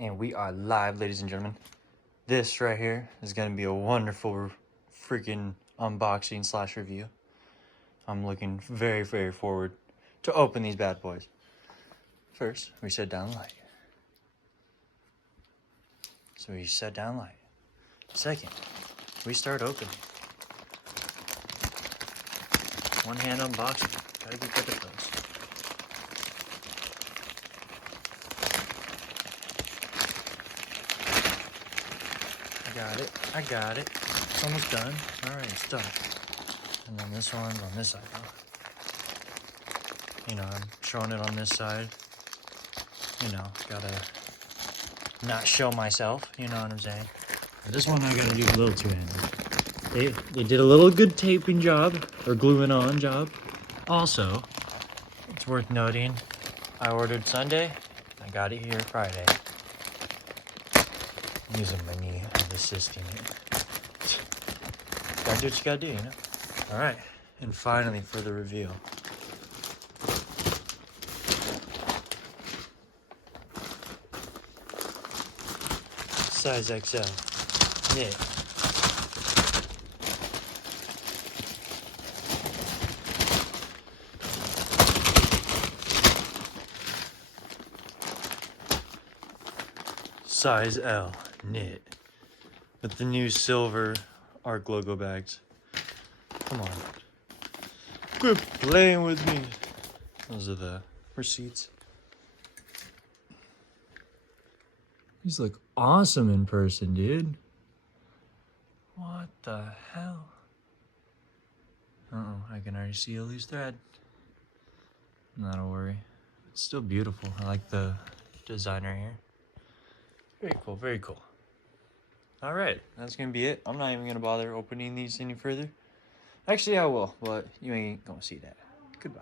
And we are live, ladies and gentlemen. This right here is going to be a wonderful freaking unboxing slash review. I'm looking very, very forward to open these bad boys. First, we set down light. So we set down light. Second, we start opening. One hand unboxing. Gotta get good at those. I got it. It's almost done. Alright, it's done. And then this one's on this side. You know, I'm showing it on this side. You know, gotta not show myself, you know what I'm saying? But this one I gotta do a little two-handed. They did a little good taping job, or gluing on job. Also, it's worth noting, I ordered Sunday, I got it here Friday. Using my knee as assisting it. Gotta do what you gotta do, you know? Alright, and finally for the reveal. Size XL. Knit. Size L. Knit. With the new silver ARC logo bags. Come on. Quit playing with me. Those are the receipts. These look awesome in person, dude. What the hell? Uh-oh, I can already see a loose thread. Not a worry. It's still beautiful. I like the designer here. Very cool, very cool. Alright, that's gonna be it. I'm not even gonna bother opening these any further. Actually, I will, but you ain't gonna see that. Goodbye.